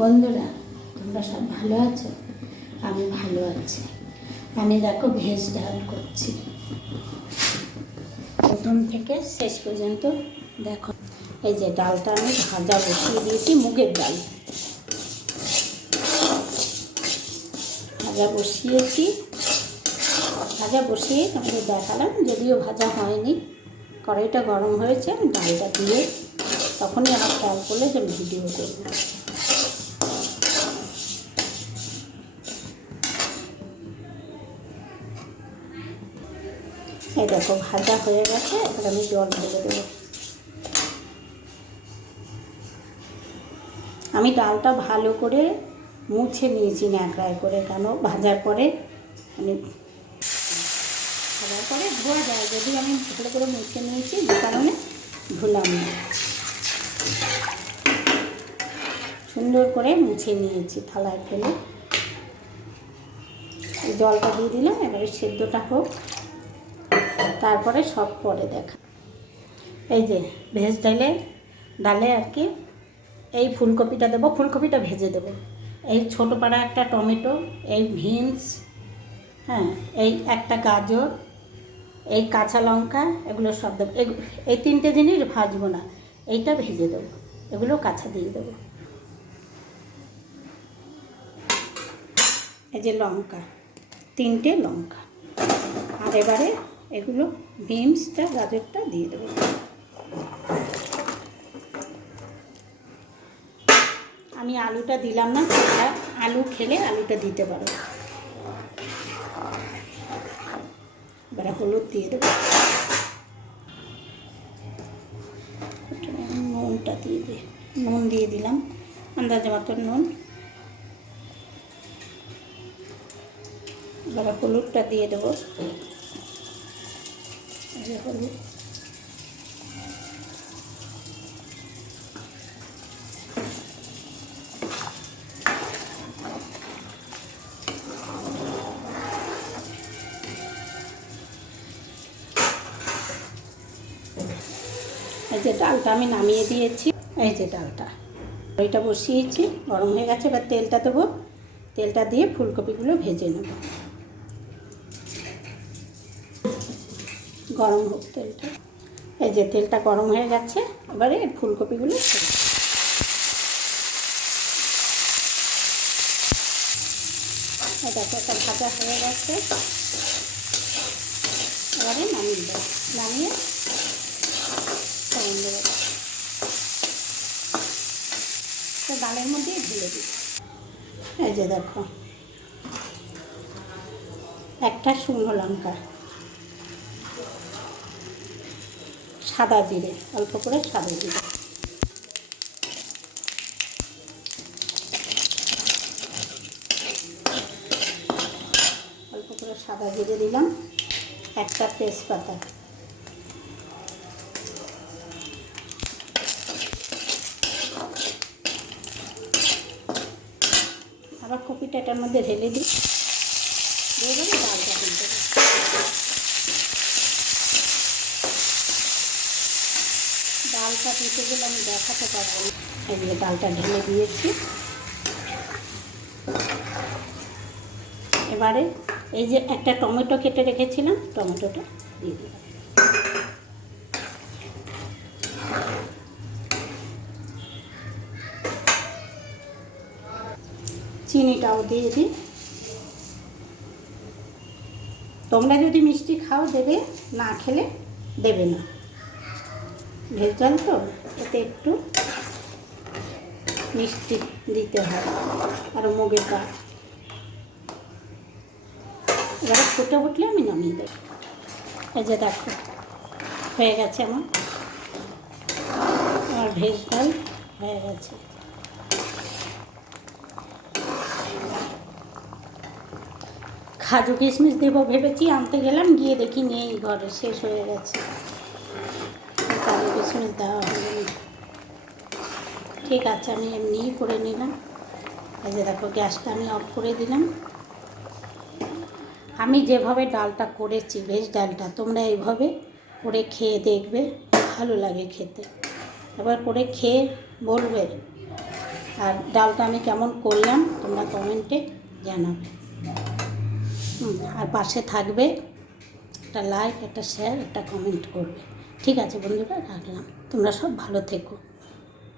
বন্ধুরা, তোমরা সব ভালো আছো? আমি ভালো আছি। আমি দেখো ভেজ ডাল করছি, প্রথম থেকে শেষ পর্যন্ত দেখো। এই যে ডালটা আমি ভাজা বসিয়ে দিয়েছি, মুগের ডাল ভাজা বসিয়েছি। ভাজা বসিয়ে তোমাদের দেখালাম, যদিও ভাজা হয়নি। কড়াইটা গরম হয়েছে, আমি ডালটা দিয়ে তখনই আমার খেয়াল করলে যে আমি ভিডিও করবো। এই দেখো ভাজা হয়ে গেছে, এবার আমি জল ঢেলে দেবো। আমি ডালটা ভালো করে মুছে নিয়েছি ন্যাকড়ায় করে, কেন ভাজার পরে ধোয়া যায়, যদি আমি ভালো করে মুছে নিয়েছি, যে কারণে ধুলাম না। সুন্দর করে মুছে নিয়েছি থালায় ফেলে। জলটা দিয়ে দিলাম, এবারে সেদ্ধটা হোক, তারপরে সব পরে দেখা। এই যে ভেজ ডালে আর কি এই ফুলকপিটা দেবো, ফুলকপিটা ভেজে দেবো। এই ছোটো পাড়া একটা টমেটো, এই বিনস, হ্যাঁ, এই একটা গাজর, এই কাঁচা লঙ্কা, এগুলো সব দেবো। এই তিনটে জিনিস ভাজবো না, এইটা ভেজে দেবো, এগুলো কাঁচা দিয়ে দেবো। এই যে লঙ্কা, তিনটে লঙ্কা, আর এবারে এগুলো বিনসটা, গাজরটা দিয়ে দেবো। আমি আলুটা দিলাম না, আলু খেলে আলুটা দিতে পারো। এবারে হলুদ দিয়ে দেবো, নুনটা দিয়ে দিই, নুন দিয়ে দিলাম আন্দাজে মতো নুন। এবারে হলুদটা দিয়ে দেবো, হলুদ। এই যে ডালটা আমি নামিয়ে দিয়েছি। এই যে ডালটা, ওইটা বসিয়েছি, গরম হয়ে গেছে। এবার তেলটা দেবো, তেলটা দিয়ে ফুলকপিগুলো ভেজে নেব। গরম হোক তেলটা। এই যে তেলটা গরম হয়ে গেছে, এবারে ফুলকপিগুলো দেখো একটা ভাজা হয়ে গেছে। এবারে নামিয়ে দেবো, নামিয়ে ফোড়ন দেবো, ডালের মধ্যে ঢেলে দিই। এই যে দেখো, একটা শুকনো লঙ্কা, সাদা জিরে, অল্প করে সাদা জিরে, অল্প করে সাদা জিরে দিলাম, একটা তেজপাতা, আবার কপিটা এটার মধ্যে ঢেলে দিই, দিয়ে দেবো ডালটা দিতে। ডালটা দিতে গেলে আমি দেখাতে পারবো না। এদিকে ডালটা ঢেলে দিয়েছি। এবারে এই যে একটা টমেটো কেটে রেখেছিলাম, টমেটোটা দিয়ে দিলাম। চিনিটাও দিয়ে দিই। তোমরা যদি মিষ্টি খাও দেবে, না খেলে দেবে না। ভেজ ডাল তো, এতে একটু মিষ্টি দিতে হয়, আর মুগের ডাল। এবারে ফুটে উঠলে আমি নামিয়ে দেবো। এই যে দেখো হয়ে গেছে আমার ভেজ ডাল হয়ে গেছে। কাজু কিশমিশ দেবো ভেবেছি, আনতে গেলাম, গিয়ে দেখি নেই ঘরে, শেষ হয়ে গেছে। কাজু কিশমিশ দেওয়া হয়নি। ঠিক আছে, আমি এমনিই করে নিলাম। এই যে দেখো গ্যাসটা আমি অফ করে দিলাম। আমি যেভাবে ডালটা করেছি, ভেজ ডালটা, তোমরা এইভাবে করে খেয়ে দেখবে, ভালো লাগে খেতে। এবার করে খেয়ে বলবে আর ডালটা আমি কেমন করলাম তোমরা কমেন্টে জানাবে। আর পাশে থাকবে, একটা লাইক, একটা শেয়ার, একটা কমেন্ট করবে। ঠিক আছে বন্ধুরা, রাখলাম। তোমরা সব ভালো থেকো।